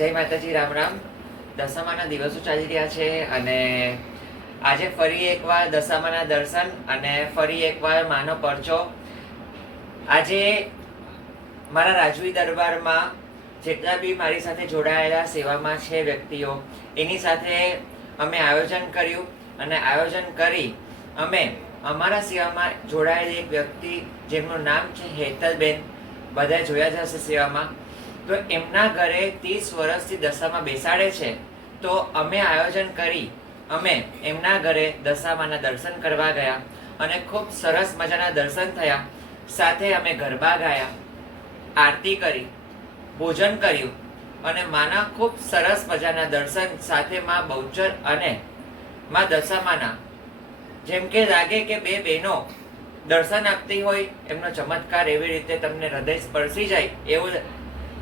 જય માતાજી, રામ રામ. દશામાના દિવસો ચાલી રહ્યા છે અને આજે ફરી એકવાર દશામાના દર્શન અને ફરી એકવાર માનો પરચો. આજે મારા રાજવી દરબારમાં જેટલા બી મારી સાથે જોડાયેલા સેવામાં છે વ્યક્તિઓ, એની સાથે અમે આયોજન કર્યું અને આયોજન કરી અમે અમારા સેવામાં જોડાયેલી એક વ્યક્તિ જેમનું નામ છે હેતલબેન, બધા જોયા જ હશે સેવામાં. તો એમના ઘરે 30 વર્ષથી દશામાં બેસાડે છે. તો અમે આયોજન કરી અમે એમના ઘરે દશામાના દર્શન કરવા ગયા અને ખૂબ સરસ મજાના દર્શન થયા. સાથે અમે ગરબા ગાયા, આરતી કરી, ભોજન કર્યું અને માના ખૂબ સરસ મજાના દર્શન સાથે માં બહુચર અને માં દશામાના જેમ કે લાગે કે બે બહેનો દર્શન આપતી હોય, એમનો ચમત્કાર એવી રીતે તમને હૃદય સ્પર્શી જાય એવું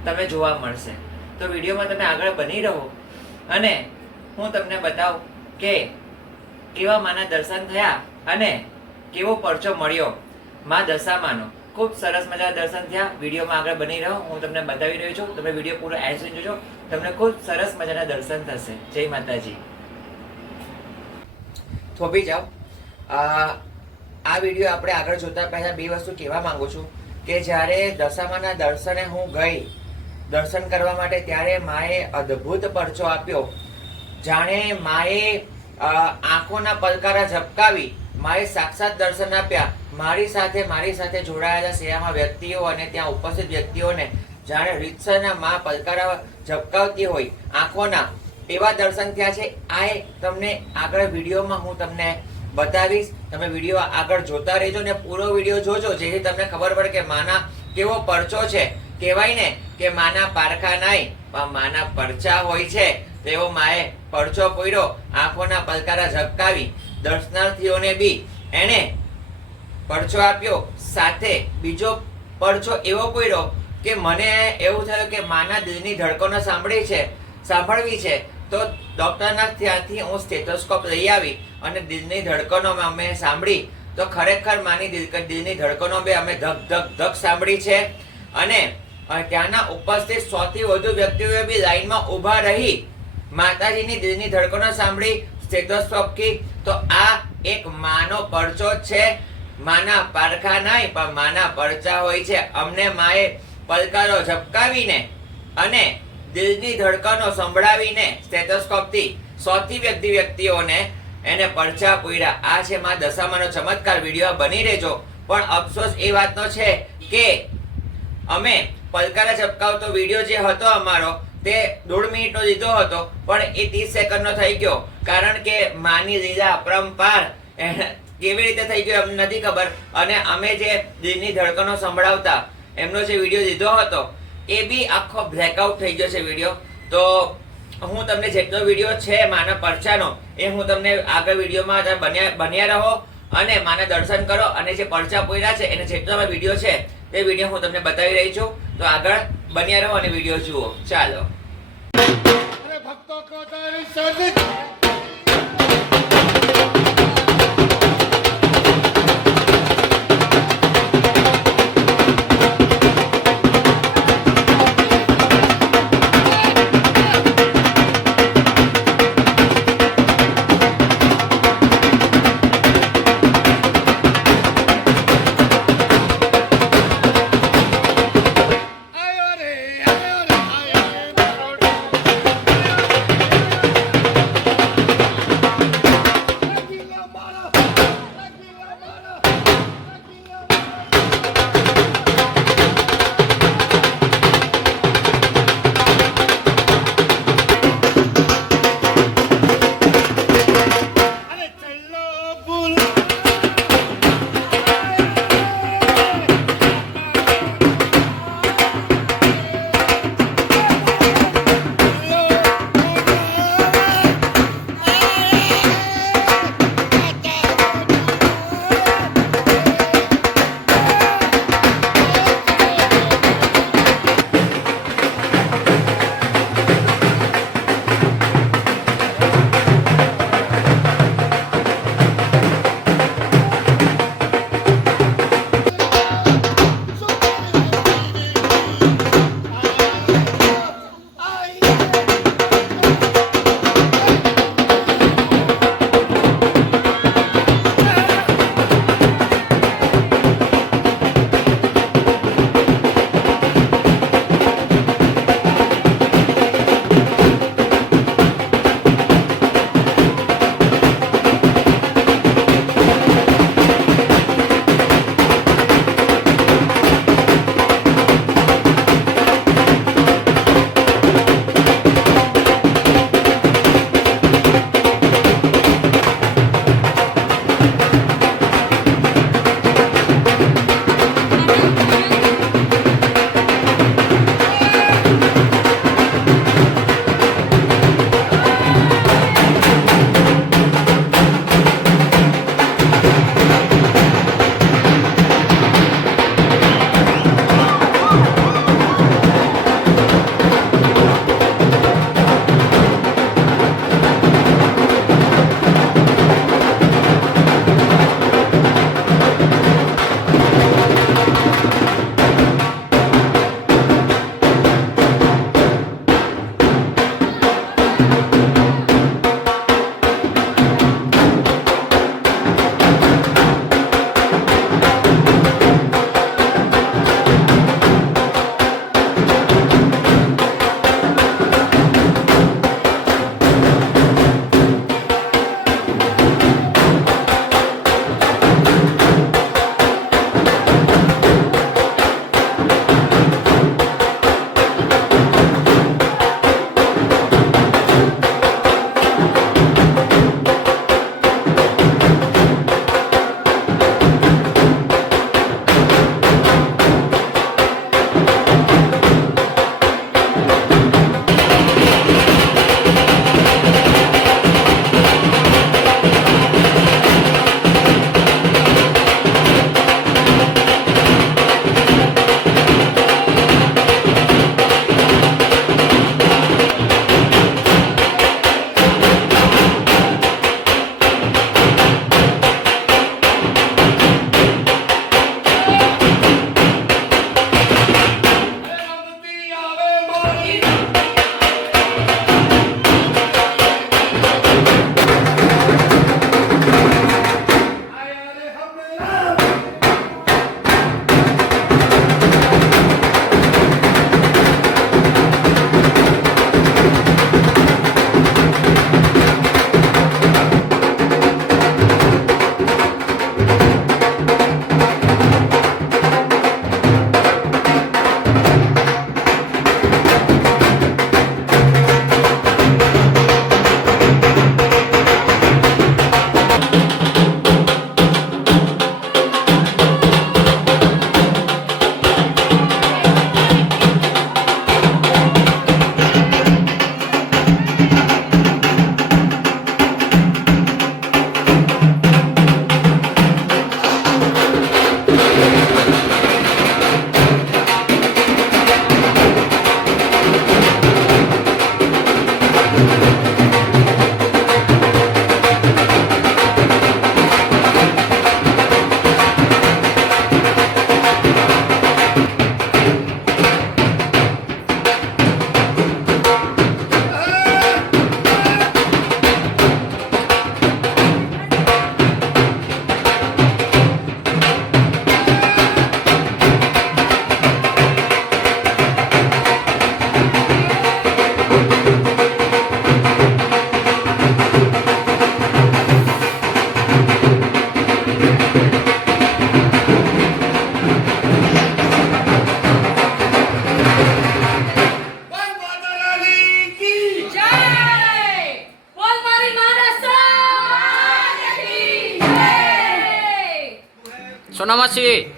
તમે જોવા મળશે. તો વિડીયોમાં તમે આગળ બની રહો અને હું તમને બતાવું કે કેવા માના દર્શન થયા અને કેવો પરચો મળ્યો માં દશામાનો. ખૂબ સરસ મજાના દર્શન થયા. વિડીયોમાં આગળ બની રહો, હું તમને બતાવી રહ્યો છું. તમે વિડીયો પૂરો એન્ડ સુધી જોજો, તમને ખૂબ સરસ મજાના દર્શન થશે. જય માતાજી. થોભી જાઓ. આ વિડીયો આપણે આગળ જોતા પહેલા બે વસ્તુ કહેવા માંગુ છું કે જ્યારે દશામાના દર્શને હું ગઈ દર્શન કરવા માટે, ત્યારે માએ અદ્ભુત પરચો આપ્યો. જાણે માએ આંખોના પલકારા ઝબકાવી માએ સાક્ષાત દર્શન આપ્યા. મારી સાથે જોડાયેલા સેવામાં વ્યક્તિઓ અને ત્યાં ઉપસ્થિત વ્યક્તિઓને જાણે રીતસરના માં પલકારા ઝબકાવતી હોય આંખોના, એવા દર્શન થયા છે. આ તમને આગળ વિડીયોમાં હું તમને બતાવીશ. તમે વિડીયો આગળ જોતા રહેજો ને પૂરો વિડીયો જોજો, જેથી તમને ખબર પડે કે માના કેવો પરચો છે. કહેવાય ને કે માના પારખા નહીં પણ માના પરચા હોય છે. તેવો માએ પરચો પૂર્યો, આંખોના પલકારા ઝબકાવી, દર્શનાર્થીઓને બી એને પરચો આપ્યો. સાથે બીજો પરચો એવો પૂર્યો કે મને એવું થયું કે માના દિલની ધડકનો સાંભળવી છે. તો ડોક્ટરના ત્યાંથી હું સ્ટેથોસ્કોપ લઈ આવી અને દિલની ધડકનો અમે સાંભળી. તો ખરેખર માની દિલની ધડકનો બે અમે ધક ધક ધક સાંભળી છે. અને ત્યાંના ઉપસ્થિત 100 થી વધુ વ્યક્તિઓએ બી લાઈનમાં ઊભા રહી માતાજીની દિલની ધડકનો સાંભળી સ્ટેથોસ્કોપથી. તો આ એક માનો પરચો જ છે. માના પારખા નહીં પણ માના પરચા હોય છે. અમને માએ પલકારો ઝબકાવીને અને દિલની ધડકનો સંભળાવીને સ્ટેથોસ્કોપથી 100 થી વ્યક્તિઓને એને પરચા પૂર્યા. આ છે માં દશામાનો ચમત્કાર. વિડીયો બની રહેજો. પણ અફસોસ એ વાતનો છે કે અમે પલકારા ઝબકાવતો વિડીયો જે હતો અમારો તે 1.5 મિનિટનો લીધો હતો, પણ એ 30 સેકન્ડનો થઈ ગયો. કારણ કે માની લીલા અપરંપાર કેવી રીતે થઈ ગયો એમ નથી ખબર. અને અમે જે દિલની ધડકનો સંભળાવતા એમનો જે વિડીયો લીધો હતો એ બી આખો બ્લેકઆઉટ થઈ ગયો છે વિડીયો. તો હું તમને જેટલો વિડીયો છે માના પરચાનો એ હું તમને આગળ વિડીયોમાં બન્યા રહો અને માના દર્શન કરો. અને જે પરચા પૂર્યા છે એને જેટલો વિડીયો છે તે વિડીયો હું તમને બતાવી રહી છું. તો આગળ બન્યા રહો અને વિડીયો જુઓ. ચાલો. ભક્તો સોનામાસી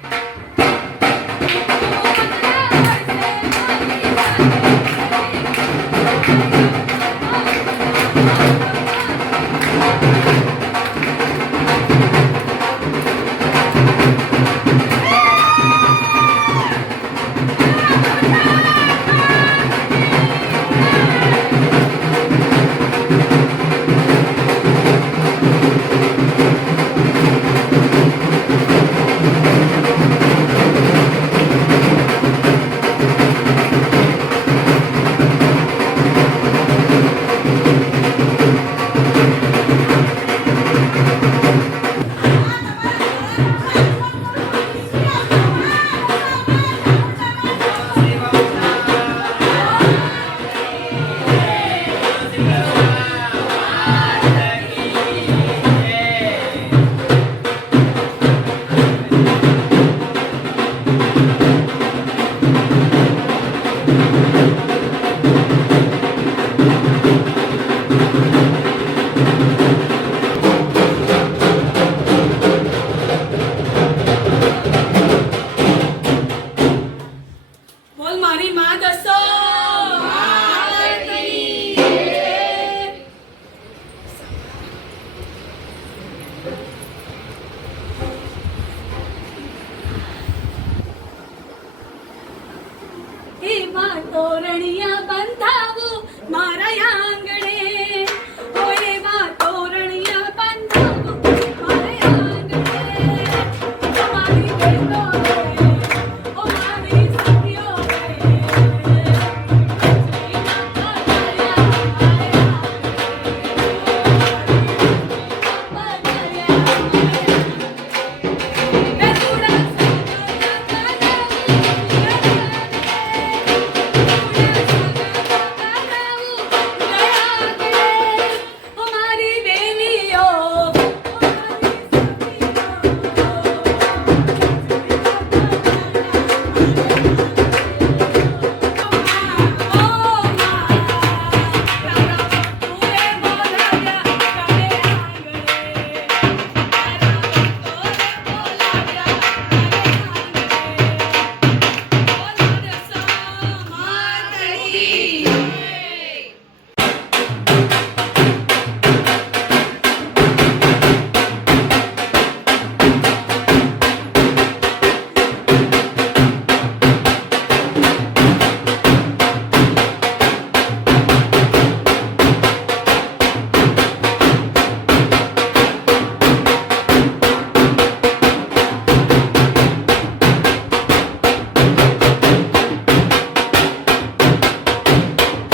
બોલ મારી માં દસો એમાં તોરણિયા બંધાવું મારા આંગણે ઓ એમાં તોરણિયા બંધાવું મારા આંગણે ઓ મારી બહેનો રે ઓ મારી સખીઓ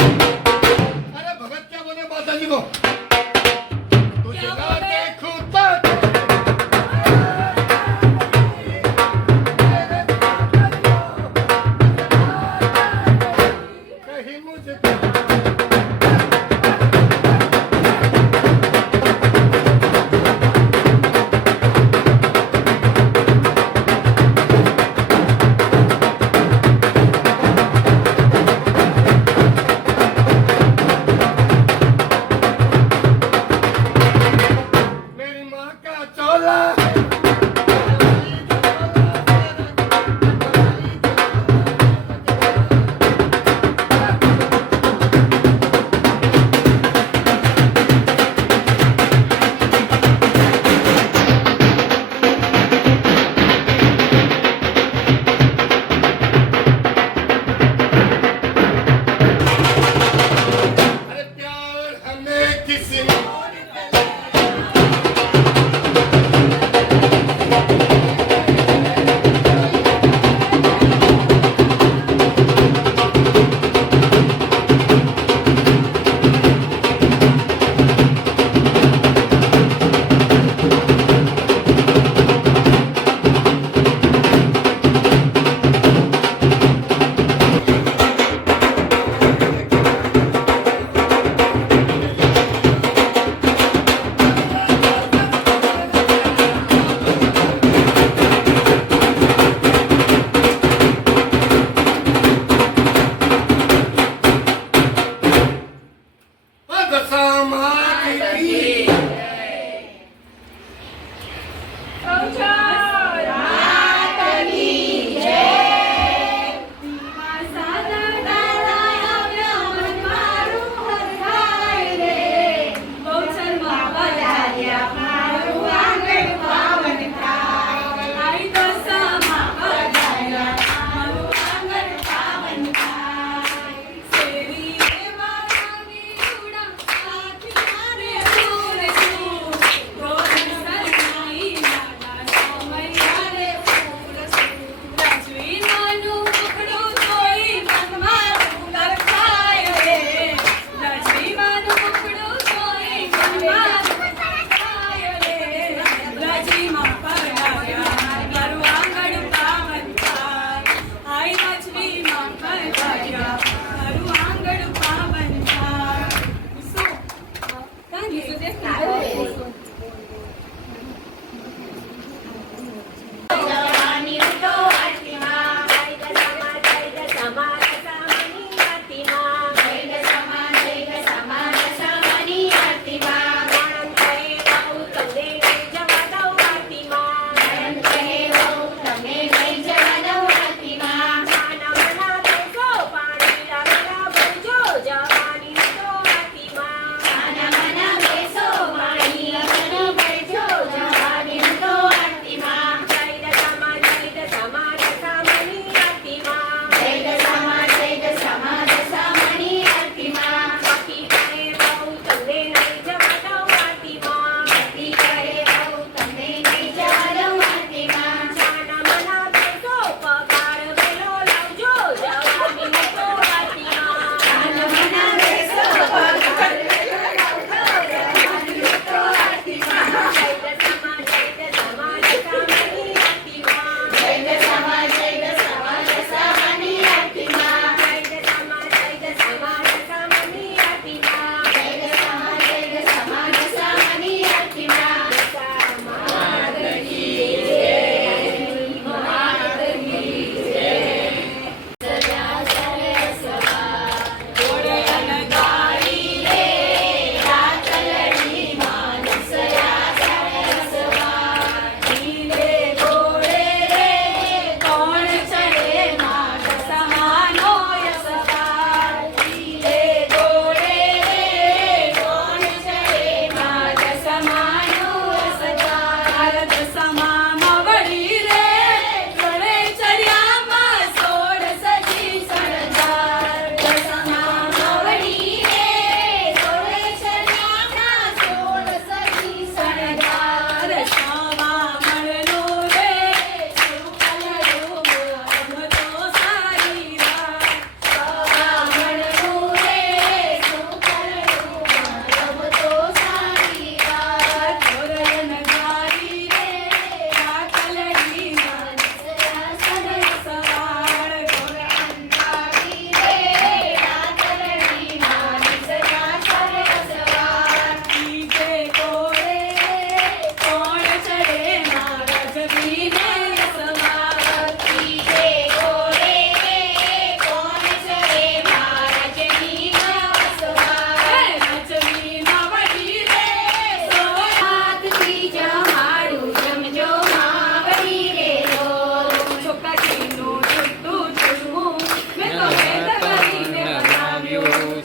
अरे भगत क्या बोले माताजी को तुझे ना देखूं तो कहीं मुझे मेरी माँ का चोला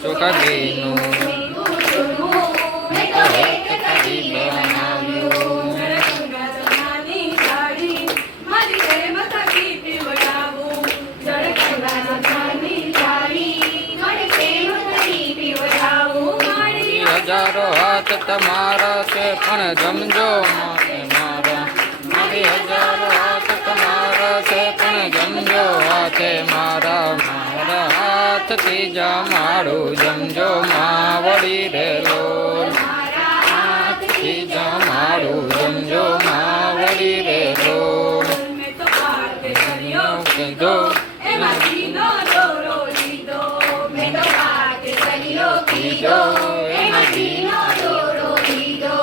ચોખા ઘીનું મેંદુ ચૂરમું મેં તો એક કરી બનાવ્યું. જળ ગંગા જમનાની થાળી મારી પ્રેમ થકી પીવડાવું. જળ ગંગા જમનાની થાળી મારી પ્રેમ થકી પીવડાવું. મારી હજારો હાથ તમારા છે પણ જમજો મારે મારા. મારી હજારો હાથ તમારા છે પણ જમજો હાથે મારા. મારા હાથથી જમાડું જમજો માવડી રે લોલ. હાથથી જમાડું જમજો માવડી રે લોલ. મેં તો પાક કર્યો કીધો એમાં ઘીનો દોરો લીધો. મેં તો પાક કર્યો કીધો એમાં ઘીનો દોરો લીધો.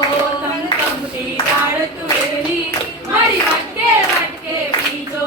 તન તમતી દાળ તુવેરની મારી વાટકે વાટકે પીજો.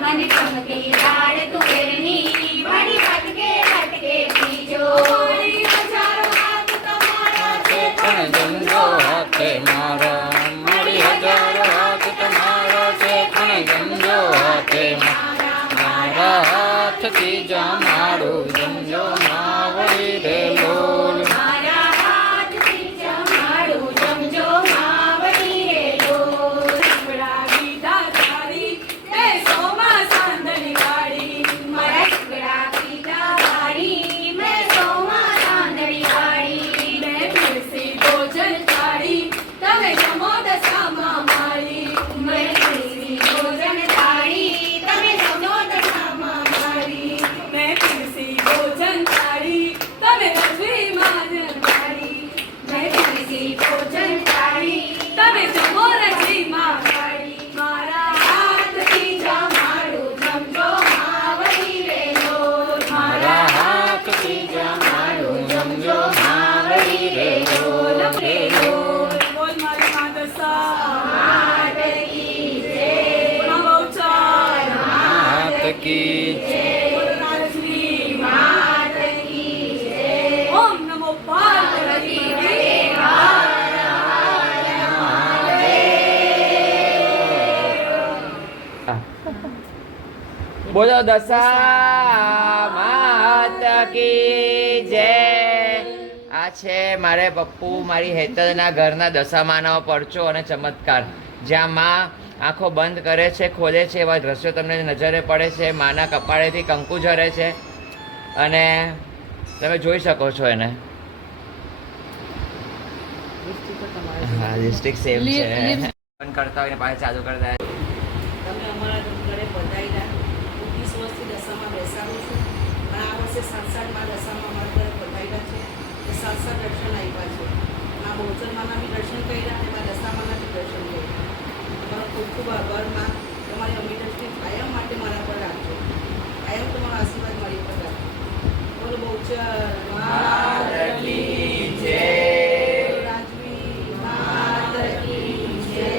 મને તમતી દાળ તુવેરની મારી વાટકે વાટકે પીજો. મારી હજારો હાથ તમારા છે પણ જમજો હાથે મારા. મારી હજારો હાથ તમારા છે પણ જમજો હાથે મારા. મારા હાથથી જમાડું જમજો માવડી રે લોલ. મારા હાથથી જમાડું જમજો માવડી રે લોલ. ટુકડા બીધા તારી તે સોમાં સાંદણી વાળી. મારા ટુકડા બીધા તારી મેં સોમાં સાંદણી વાળી. મેં પીરસી ભોજન થાળી તમે જમો દશામાં મારી. મેં પીરસી ભોજન થાળી તમે જમો દશામાં મારી. મેં પીરસી ભોજન થાળી તમે રસોઈ માજન થાળી. મેં પીરસી ભોજન થાળી તમે જમો રસોઈમાં થાળી. મારા હાથથી જમાડું જમજો માવડી રે લોલ. મારા હાથથી જમાડું જમજો માવડી રે લોલ. રે લોલ. બોલ મારી માદસા માત કી જય. નવોચાર હાથ કી બોલ રાજની માત કી જય. ઓમ નમો પાર્વતી બોલો દશા માત કી જય. આ છે મારે પપ્પુ મારી હેતલના ઘરના દશામાનો પરચો અને ચમત્કાર, જ્યાં માં આંખો બંધ કરે છે ખોલે છે એવા દ્રશ્યો તમને નજરે પડે છે. માના કપાળેથી કંકુ ઝરે છે અને તમે જોઈ શકો છો એને. હા, લિપસ્ટિક સેમ છે. બંધ કરતા હોય ને પાછા ચાલુ કરતા હોય. તમે અમારા ઘરે પધાર્યા. હું 20 વર્ષથી દશામાં બેસાડું છું, પણ આ વર્ષે સાત દશામાં અમારા ઘરે પધાર્યા છે. એ સાત દર્શન આપ્યા છે. આ બહુચરમાના બી દર્શન કર્યા અને એમાં દશામાના બી દર્શન કર્યા. તમારો ખૂબ ખૂબ આભાર માં. તમારી અમી દ્રષ્ટિ કાયમ માટે મારા પર રાખજો. કાયમ તમારો આશીર્વાદ મારી પર રાખજો. બોલો બહુચર માત કી જય. રાજવી માત કી જય.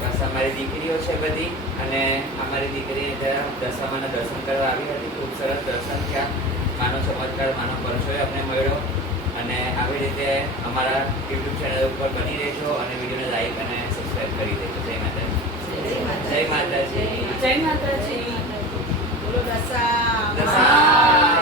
બસ અમારી દીકરીઓ છે બધી, અને અમારી દીકરી દશામાના દર્શન કરવા આવી હતી. ખૂબ સરસ દર્શન થયા. માનો ચમત્કાર, માનો પરચોય અમને મળ્યો. અને આવી રીતે અમારા યુટ્યુબ ચેનલ ઉપર બની રહેજો અને વિડીયોને લાઈક અને સબસ્ક્રાઈબ કરી દેજો. જય માતાજી. જય માતાજી. જય માતાજી. બોલો દશા દશા